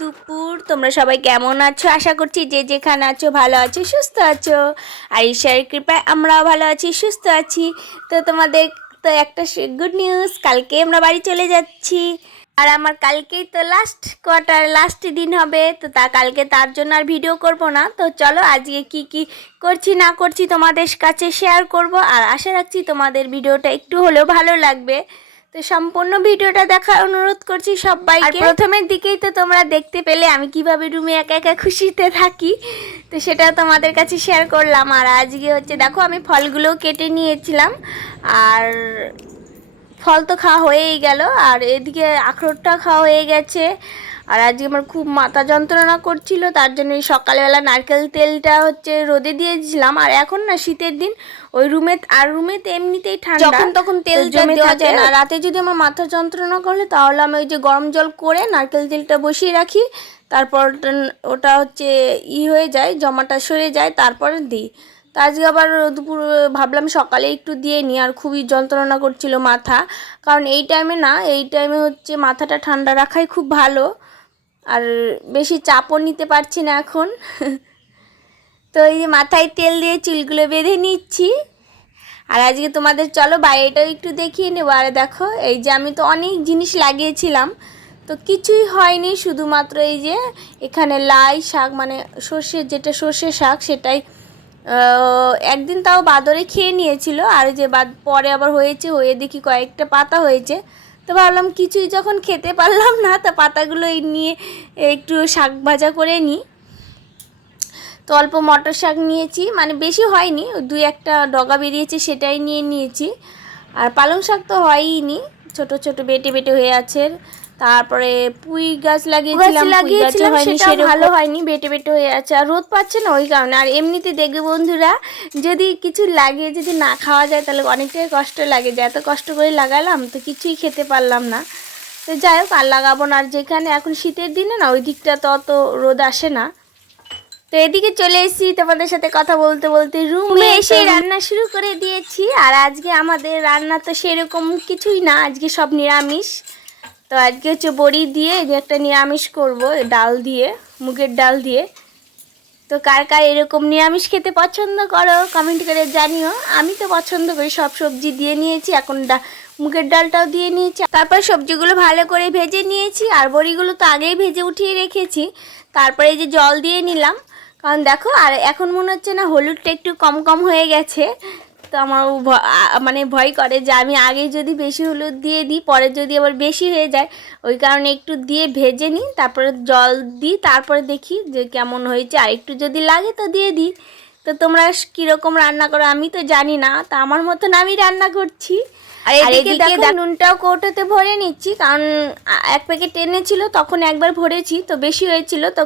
দুপুর। তোমরা সবাই কেমন আছো? আশা করছি যে যেখানে আছো ভালো আছো, সুস্থ আছো। আর ঈশ্বরের কৃপায় আমরাও ভালো আছি, সুস্থ আছি। তো তোমাদের তো একটা গুড নিউজ কালকে আমরা বাড়ি চলে যাচ্ছি। আর আমার কালকেই তো লাস্ট কোয়ার্টার লাস্ট দিন হবে। তো তা কালকে তার জন্য আর ভিডিও করব না। তো চলো আজকে কি কি করছি, না করছি তোমাদের কাছে শেয়ার করব। আর আশা রাখছি তোমাদের ভিডিওটা একটু হলেও ভালো লাগবে। তো সম্পূর্ণ ভিডিওটা দেখার অনুরোধ করছি সবাইকে। প্রথমের দিকেই তো তোমরা দেখতে পেলে আমি কীভাবে রুমে একা একা খুশিতে থাকি। তো সেটা তোমাদের কাছে শেয়ার করলাম। আর আজকে হচ্ছে, দেখো আমি ফলগুলো কেটে নিয়েছিলাম। আর ফল তো খাওয়া হয়েই গেল। আর এদিকে আখরোটটা খাওয়া হয়ে গেছে। আর আজকে আমার খুব মাথা যন্ত্রণা করছিল। তার জন্য সকালবেলা নারকেল তেলটা হচ্ছে রোদে দিয়েছিলাম। আর এখন না শীতের দিন ওই রুমে আর রুমে তো এমনিতেই ঠান্ডা। যখন তখন তেল জমে দেওয়া থাকে। যায় না। রাতে যদি আমার মাথা যন্ত্রণা করলে তাহলে আমি ওই যে গরম জল করে নারকেল তেলটা বসিয়ে রাখি। তারপর ওটা- ওটা হচ্ছে ই হয়ে যায় জমাটা সরে যায় তারপরে দিই। তো আজকে আবার দুপুর ভাবলাম সকালে একটু দিয়ে নিই আর খুবই যন্ত্রণা করছিল মাথা। কারণ এই টাইমে না এই টাইমে হচ্ছে মাথাটা ঠান্ডা রাখাই খুব ভালো। আর বেশি চাপও নিতে পারছি না এখন। তো এই যে মাথায় তেল দিয়ে চুলগুলো বেঁধে নিচ্ছি। আর আজকে তোমাদের চলো বাইরেটাও একটু দেখিয়ে নেব। আর দেখো, এই যে আমি তো অনেক জিনিস লাগিয়েছিলাম, তো কিছুই হয়নি। শুধুমাত্র এই যে এখানে লাই শাক মানে সর্ষের যেটা সর্ষে শাক, সেটাই একদিন তাও বাদরে খেয়ে নিয়েছিল। আর যে বাদ, পরে আবার হয়েছে, হয়ে দেখি কয়েকটা পাতা হয়েছে। তো ভাবলাম কিছুই যখন খেতে পারলাম না, তা পাতাগুলো নিয়ে একটু শাক ভাজা করে নিই। তো অল্প মটর শাক নিয়েছি। মানে বেশি হয়নি দুই একটা ডগা বেরিয়েছে সেটাই নিয়ে নিয়েছি। আর পালং শাক তো হয়ই নি ছোট ছোট বেটে বেটে হয়ে আছে। তারপরে পুঁই গাছ লাগিয়েছিলাম ভালো হয়নি বেটে বেটে হয়ে আছে। আর রোদ পাচ্ছে না ওই কারণে। আর এমনিতে দেখবে বন্ধুরা যদি কিছু লাগিয়ে যদি না খাওয়া যায় তাহলে অনেকটাই কষ্ট লাগে। যে এত কষ্ট করে লাগালাম তো কিছুই খেতে পারলাম না। তো যাই হোক আর লাগাবো না। আর যেখানে এখন শীতের দিনে না ওই দিকটা তো অত রোদ আসে না। তো এদিকে চলে এসেছি তোমাদের সাথে কথা বলতে বলতে রুমে এসে রান্না শুরু করে দিয়েছি। আর আজকে আমাদের রান্না তো সেরকম কিছুই না আজকে সব নিরামিষ। তো আজকে হচ্ছে বড়ি দিয়ে যে একটা নিরামিষ করব ডাল দিয়ে মুগের ডাল দিয়ে। তো কার কার এরকম নিরামিষ খেতে পছন্দ করো কমেন্ট করে জানিও। আমি তো পছন্দ করি সব সবজি দিয়ে নিয়েছি এখন ডা মুগের ডালটাও দিয়ে নিয়েছি। তারপর সবজিগুলো ভালো করে ভেজে নিয়েছি আর বড়িগুলো তো আগেই ভেজে উঠিয়ে রেখেছি। তারপরে এই যে জল দিয়ে নিলাম। কারণ দেখো, আর এখন মনে হচ্ছে না হলুদটা একটু কম কম হয়ে গেছে। তো আমার মানে ভয় করে যে আমি আগে যদি বেশি হলুদ দিয়ে দিই, পরে যদি আবার বেশি হয়ে যায়, ওই কারণে একটু দিয়ে ভেজে নিই, তারপরে জল দিই, তারপরে দেখি যে কেমন হয়েছে। আর একটু যদি লাগে তো দিয়ে দিই। তো তোমরা কীরকম রান্না করো আমি তো জানি না, তা আমার মতন আমি রান্না করছি। আর এদিকে দেখো নুনটাও কৌটোতে ভরে নিচ্ছি কারণ এক প্যাকেট এনেছিল তখন একবার ভরেছি তো বেশি হয়েছিল তো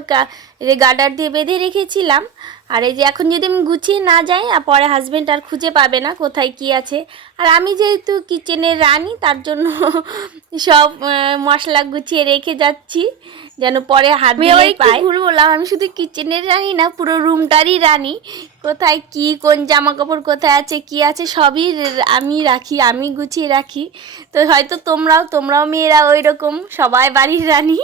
গার্ডার দিয়ে বেঁধে রেখেছিলাম। আর এই যে এখন যদি আমি গুছিয়ে না যাই আর পরে হাজবেন্ড আর খুঁজে পাবে না কোথায় কি আছে। আর আমি যেহেতু কিচেনের রানী তার জন্য সব মশলা গুছিয়ে রেখে যাচ্ছি যেন পরে হাত পাই বললাম আমি শুধু কিচেনের রানী না পুরো রুমটারই রানী কোথায় কি কোন জামা কাপড় কোথায় আছে কি আছে সবই আমি রাখি আমি গুছিয়ে রাখি। তো হয়তো তোমরাও তোমরাও মেয়েরা ওই রকম সবাই বাড়ির রানী।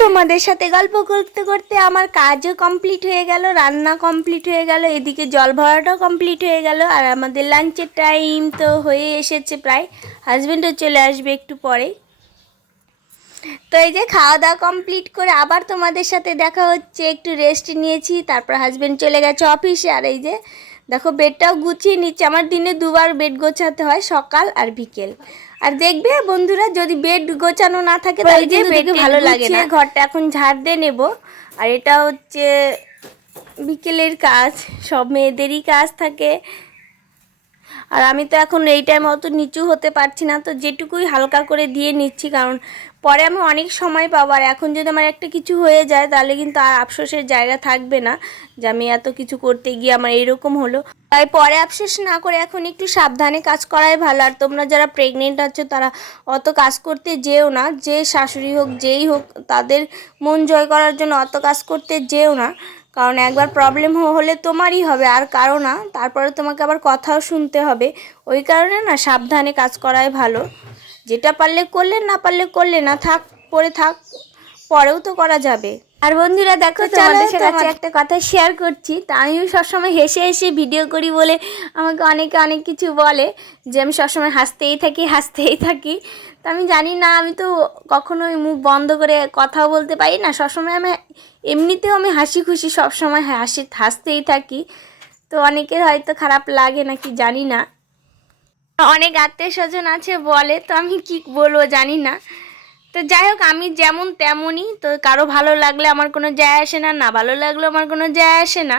তোমাদের সাথে গল্প করতে করতে আমার কাজও কমপ্লিট হয়ে গেল রান্না কমপ্লিট হয়ে গেল এদিকে জল ভরাটাও কমপ্লিট হয়ে গেল আর আমাদের লাঞ্চের টাইম তো হয়ে এসেছে প্রায়। হাজব্যান্ডও চলে আসবে একটু পরেই। তো এই যে খাওয়া দাওয়া কমপ্লিট করে আবার তোমাদের সাথে দেখা হচ্ছে একটু রেস্ট নিয়েছি তারপর হাজবেন্ড চলে গেছে অফিসে আর এই যে দেখো বেডটাও গুছিয়ে নিচ্ছে। আমার দিনে দুবার বেড গোছাতে হয় সকাল আর বিকেল। আর দেখবে বন্ধুরা যদি বেড গোছানো না থাকে তাহলে যে বেডটা ভালো লাগে না। ঘরটা এখন ঝাড় দিয়ে নেব। আর এটা হচ্ছে বিকেলের কাজ সব মেয়েদেরই কাজ থাকে। আর আমি তো এখন এই টাইম অত নিচু হতে পারছি না তো যেটুকুই হালকা করে দিয়ে নিচ্ছি কারণ পরে আমি অনেক সময় পাবো। আর এখন যদি আমার একটা কিছু হয়ে যায়, তাহলে কিন্তু আর আফসোসের জায়গা থাকবে না যে আমি এত কিছু করতে গিয়ে আমার এরকম হলো। তাই পরে আফসোস না করে এখন একটু সাবধানে কাজ করাই ভালো। আর তোমরা যারা প্রেগনেন্ট আছো, তারা অত কাজ করতে যেও না। যে শাশুড়ি হোক, যেই হোক, তাদের মন জয় করার জন্য অত কাজ করতে যেও না। কারণ একবার প্রবলেম হলে তোমারই হবে, আর কারও না। তারপরে তোমাকে আবার কথাও শুনতে হবে। ওই কারণে না সাবধানে কাজ করাই ভালো। যেটা পারলে করলে না পারলে করলে না থাক পরে থাক পরেও তো করা যাবে। আর বন্ধুরা দেখো তোমাদের সাথে একটা কথা শেয়ার করছি। তা আমিও সবসময় হেসে হেসে ভিডিও করি বলে আমাকে অনেকে অনেক কিছু বলে যে আমি সবসময় হাসতেই থাকি হাসতেই থাকি। তো আমি জানি না আমি তো কখনোই মুখ বন্ধ করে কথাও বলতে পারি না। সবসময় আমি এমনিতেও আমি হাসি খুশি সবসময় হাসি হাসতেই থাকি। তো অনেকের হয়তো খারাপ লাগে নাকি জানি না। অনেক আত্মীয় স্বজন আছে বলে, তো আমি কি বলব জানি না। তো যাই হোক, আমি যেমন তেমনই, তো কারও ভালো লাগলে আমার কোনো যায় আসে না না ভালো লাগলে আমার কোনো যায় আসে না।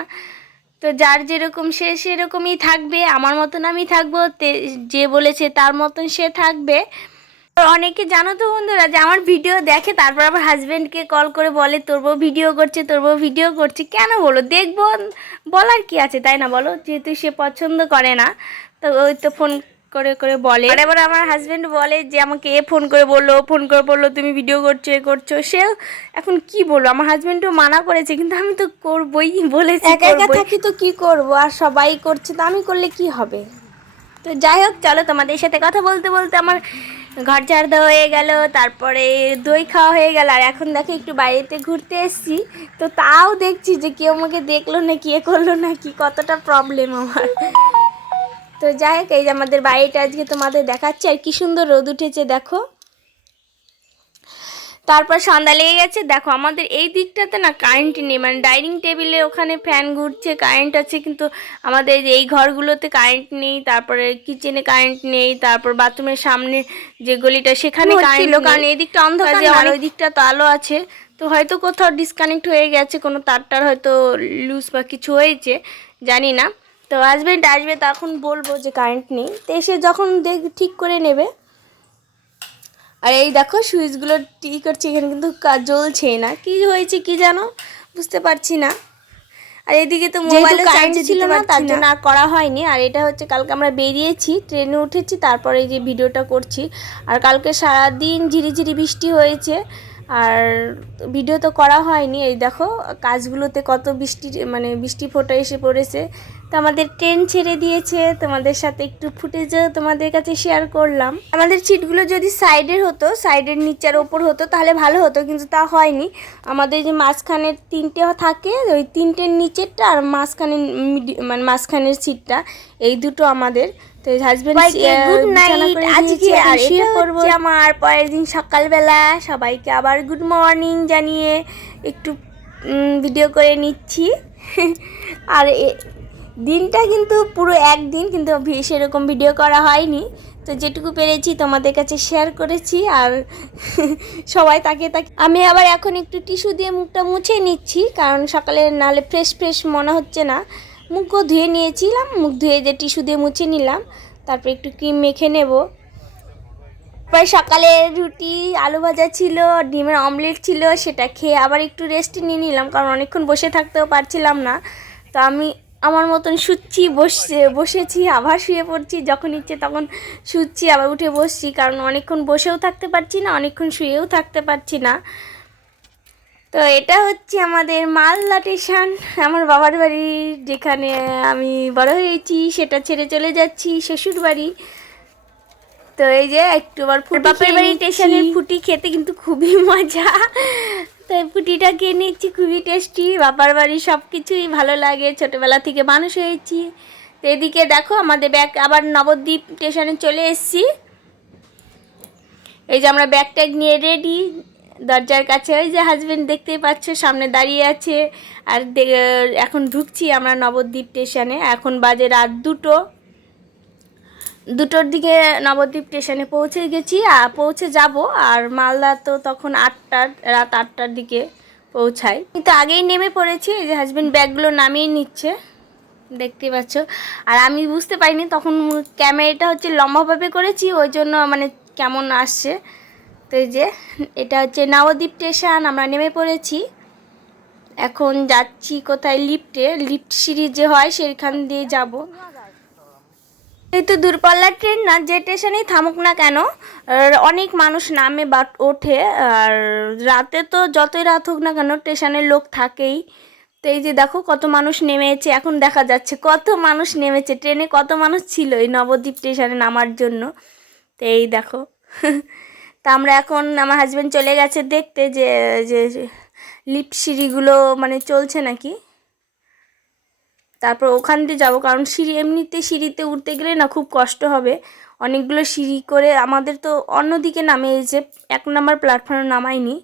তো যার যেরকম সে সেরকমই থাকবে, আমার মতন আমি থাকব যে বলেছে তার মতন সে থাকবে। অনেকে জানো তো বন্ধুরা, যে আমার ভিডিও দেখে, তারপর আবার হাজব্যান্ডকে কল করে বলে তোর বউ ভিডিও করছে তোর বউ ভিডিও করছে। কেন বলো? দেখব, বলার কি আছে, তাই না বলো? যেহেতু সে পছন্দ করে না, তো ওই তো ফোন করে করে বলে। আর এবার আমার হাজব্যান্ড বলে যে আমাকে এ ফোন করে বলল ফোন করে বলল তুমি ভিডিও করছ এ করছ। সে এখন কি বলব? আমার হাজব্যান্ডও মানা করেছে কিন্তু আমি তো করবোই বলেছি একা একা থাকি তো কি করব? আর সবাই করছে তো আমি করলে কি হবে? তো যাই হোক চলো তোমাদের সাথে কথা বলতে বলতে আমার ঘর ঝাড় দেওয়া হয়ে গেল তারপরে দই খাওয়া হয়ে গেল। আর এখন দেখো একটু বাইরেতে ঘুরতে এসেছি। তো তাও দেখছি যে কেউ আমাকে দেখল না কি এ করল না কি কতটা প্রবলেম আমার। তো যাই হোক এই যে আমাদের বাড়িটা আজকে তোমাদের দেখাচ্ছে আর কি সুন্দর রোদ উঠেছে দেখো। তারপর সন্ধ্যা লেগে গেছে দেখো আমাদের এই দিকটাতে না কারেন্ট নেই মানে ডাইনিং টেবিলে ওখানে ফ্যান ঘুরছে কারেন্ট আছে কিন্তু আমাদের এই ঘরগুলোতে কারেন্ট নেই তারপরে কিচেনে কারেন্ট নেই তারপর বাথরুমের সামনে যে গলিটা সেখানে কারেন্ট কারণ এই দিকটা অন্ধকার আর ওই দিকটা তো আলো আছে। তো হয়তো কোথাও ডিসকানেক্ট হয়ে গেছে কোনো তারটার হয়তো লুজ বা কিছু হয়েছে জানি না। তো হাজবেন্ড আসবে তখন বলব যে কারেন্ট নেই। তো এসে যখন দেখ ঠিক করে নেবে। আর এই দেখো সুইচগুলো টি করছে এখানে কিন্তু জ্বলছেই না। কি হয়েছে কি জানো? বুঝতে পারছি না। আর এদিকে তো মোবাইলে কারেন্ট ছিল না তার জন্য আর করা হয়নি। আর এটা হচ্ছে কালকে আমরা বেরিয়েছি ট্রেনে উঠেছি তারপরে এই যে ভিডিওটা করছি। আর কালকে সারাদিন ঝিরিঝিরি বৃষ্টি হয়েছে। আর ভিডিও তো করা হয়নি, এই দেখো কাজগুলোতে কত বৃষ্টি মানে বৃষ্টি ফোটা এসে পড়েছে। তো আমাদের ট্রেন ছেড়ে দিয়েছে, তোমাদের সাথে একটু ফুটেজও তোমাদের কাছে শেয়ার করলাম। আমাদের সিটগুলো যদি সাইডের হতো সাইডের নিচের ওপর হতো, তাহলে ভালো হতো, কিন্তু তা হয়নি। আমাদের যে মাঝখানের তিনটে থাকে, ওই তিনটের নিচেরটা আর মাঝখানের মানে মাঝখানের সিটটা এই দুটো আমাদের। তো হাজবেন্ড গুড নাইট আজকে আর এটা হচ্ছে আমার পরের দিন সকালবেলা সবাইকে আবার গুড মর্নিং জানিয়ে একটু ভিডিও করে নিচ্ছি। আর দিনটা কিন্তু পুরো একদিন কিন্তু সেরকম ভিডিও করা হয়নি। তো যেটুকু পেরেছি তোমাদের কাছে শেয়ার করেছি আর সবাই তাকে তাকে আমি আবার এখন একটু টিস্যু দিয়ে মুখটা মুছে নিচ্ছি কারণ সকালে নালে ফ্রেশ ফ্রেশ মনে হচ্ছে না। মুখও ধুয়ে নিয়েছিলাম, মুখ ধুয়ে যে টিস্যু দিয়ে মুছে নিলাম, তারপর একটু ক্রিম মেখে নেব। তারপরে সকালে রুটি, আলু ভাজা ছিল, ডিমের অমলেট ছিল, সেটা খেয়ে আবার একটু রেস্ট নিয়ে নিলাম, কারণ অনেকক্ষণ বসে থাকতেও পারছিলাম না। তো আমি আমার মতন শুচ্ছি বসে বসেছি, আবার শুয়ে পড়ছি, যখন ইচ্ছে তখন শুচ্ছি, আবার উঠে বসছি, কারণ অনেকক্ষণ বসেও থাকতে পারছি না, অনেকক্ষণ শুয়েও থাকতে পারছি না। তো এটা হচ্ছে আমাদের মালদা স্টেশন। আমার বাবার বাড়ি যেখানে আমি বড় হয়েছি সেটা ছেড়ে চলে যাচ্ছি শ্বশুর বাড়ি। তো এই যে একটু আবার বাপের বাড়ি। স্টেশনের ফুটি খেতে কিন্তু খুবই মজা। তো এই ফুটিটা খেয়ে নিচ্ছি খুবই টেস্টি। বাপার বাড়ি সব কিছুই ভালো লাগে ছোটোবেলা থেকে মানুষ হয়েছি। তো এদিকে দেখো আমাদের ব্যাগ আবার নবদ্বীপ স্টেশনে চলে এসেছি। এই যে আমরা ব্যাগ ট্যাগ নিয়ে রেডি। দরজার কাছে, ওই যে হাজব্যান্ড দেখতেই পাচ্ছ, সামনে দাঁড়িয়ে আছে। আর এখন ঢুকছি আমরা নবদ্বীপ স্টেশনে এখন বাজে রাত দুটো। দুটোর দিকে নবদ্বীপ স্টেশনে পৌঁছে গেছি আর পৌঁছে যাব। আর মালদা তো তখন আটটার, রাত আটটার দিকে পৌঁছাই কিন্তু আগেই নেমে পড়েছি, এই যে হাজব্যান্ড ব্যাগগুলো নামিয়ে নিচ্ছে। দেখতে পাচ্ছ। আর আমি বুঝতে পারিনি তখন ক্যামেরাটা হচ্ছে লম্বাভাবে করেছি, ওই জন্য মানে কেমন আসছে। তো এই যে, এটা হচ্ছে নবদ্বীপ স্টেশন, আমরা নেমে পড়েছি। এখন যাচ্ছি কোথায়? লিফটে। লিফট সিঁড়ি যে হয়, সেখান দিয়ে যাব। এই তো দূরপাল্লার ট্রেন না, যে স্টেশনেই থামুক না কেন অনেক মানুষ নামে বা ওঠে, আর রাতে তো যতই রাত হোক না কেন, স্টেশনের লোক থাকেই। তো এই যে দেখো, কত মানুষ নেমেছে, এখন দেখা যাচ্ছে কত মানুষ নেমেছে। ট্রেনে কত মানুষ ছিল এই নবদ্বীপ স্টেশনে নামার জন্য। তো এই দেখো। তা আমরা এখন আমার হাজব্যান্ড চলে গেছে দেখতে যে যে লিপসিঁড়িগুলো মানে চলছে নাকি। তারপর ওখান দিয়ে যাব, কারণ সিঁড়ি এমনিতে সিঁড়িতে উঠতে গেলে না খুব কষ্ট হবে। অনেকগুলো সিঁড়ি করে আমাদের তো অন্যদিকে নামে যে এক নম্বর প্ল্যাটফর্মে নামায়নি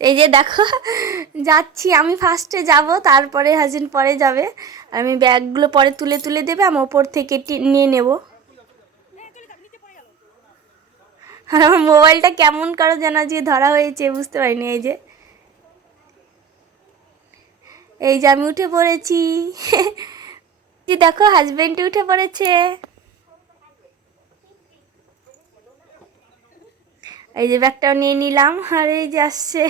এই যে দেখো, যাচ্ছি, আমি ফার্স্টে যাব, তারপরে হাজবেন্ড পরে যাবে। আর আমি ব্যাগগুলো পরে তুলে তুলে দেবে, আমি ওপর থেকে নিয়ে নেব। আর আমার মোবাইলটা কেমন করো যেন আজকে ধরা হয়েছে, বুঝতে পারিনি এই যে। এই যে আমি উঠে পড়েছি। দেখো হাজবেন্ড উঠে পড়েছে। এই যে ব্যাগটাও নিয়ে নিলাম, আর এই যে আসছে।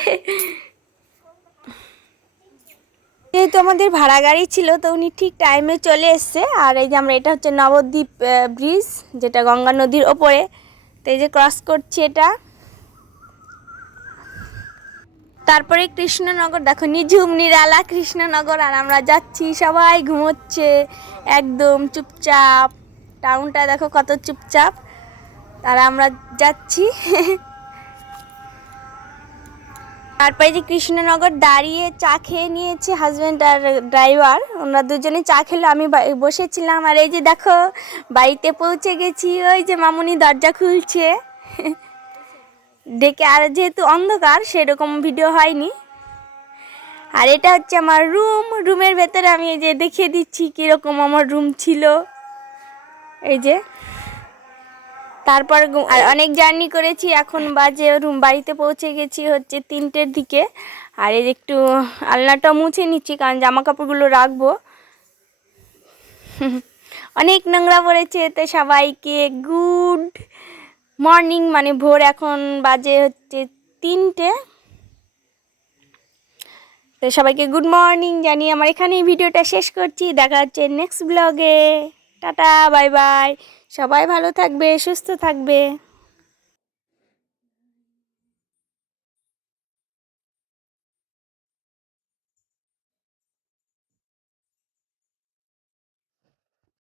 যেহেতু আমাদের ভাড়া গাড়ি ছিল, তো উনি ঠিক টাইমে চলে এসছে। আর এই যে আমরা, এটা হচ্ছে নবদ্বীপ ব্রিজ যেটা গঙ্গা নদীর ওপরে। তো এই যে ক্রস করছি এটা। তারপরে কৃষ্ণনগর, দেখো, নিঝুম, নিরালা, কৃষ্ণনগর, আর আমরা যাচ্ছি, সবাই ঘুমোচ্ছে, একদম চুপচাপ। টাউনটা দেখো কত চুপচাপ। আর আমরা যাচ্ছি। তারপরে যে কৃষ্ণনগর দাঁড়িয়ে চা খেয়ে নিয়েছে হাজব্যান্ড আর ড্রাইভার ওনারা দুজনে চা খেলো, আমি বসেছিলাম। আর এই যে দেখো, বাড়িতে পৌঁছে গেছি, ওই যে মামুনি দরজা খুলছে। ডেকে আর যেহেতু অন্ধকার, সেরকম ভিডিও হয়নি। আর এটা হচ্ছে আমার রুম রুমের ভেতরে আমি এই যে দেখিয়ে দিচ্ছি কীরকম আমার রুম ছিল। এই যে তারপর আর অনেক জার্নি করেছি, এখন বাজে রুম, বাড়িতে পৌঁছে গেছি হচ্ছে তিনটের দিকে। আর যে একটু আলনাটা মুছে নিচ্ছি, কারণ জামা কাপড়গুলো রাখব। অনেক নোংরা পড়েছে তো সবাইকে গুড মর্নিং মানে ভোর এখন বাজে হচ্ছে তিনটে। তো সবাইকে গুড মর্নিং, জানিয়ে আমার এখানেই ভিডিওটা শেষ করছি, দেখা হচ্ছে নেক্সট ব্লগে টাটা বাই বাই। সবাই ভালো থাকবে সুস্থ থাকবে।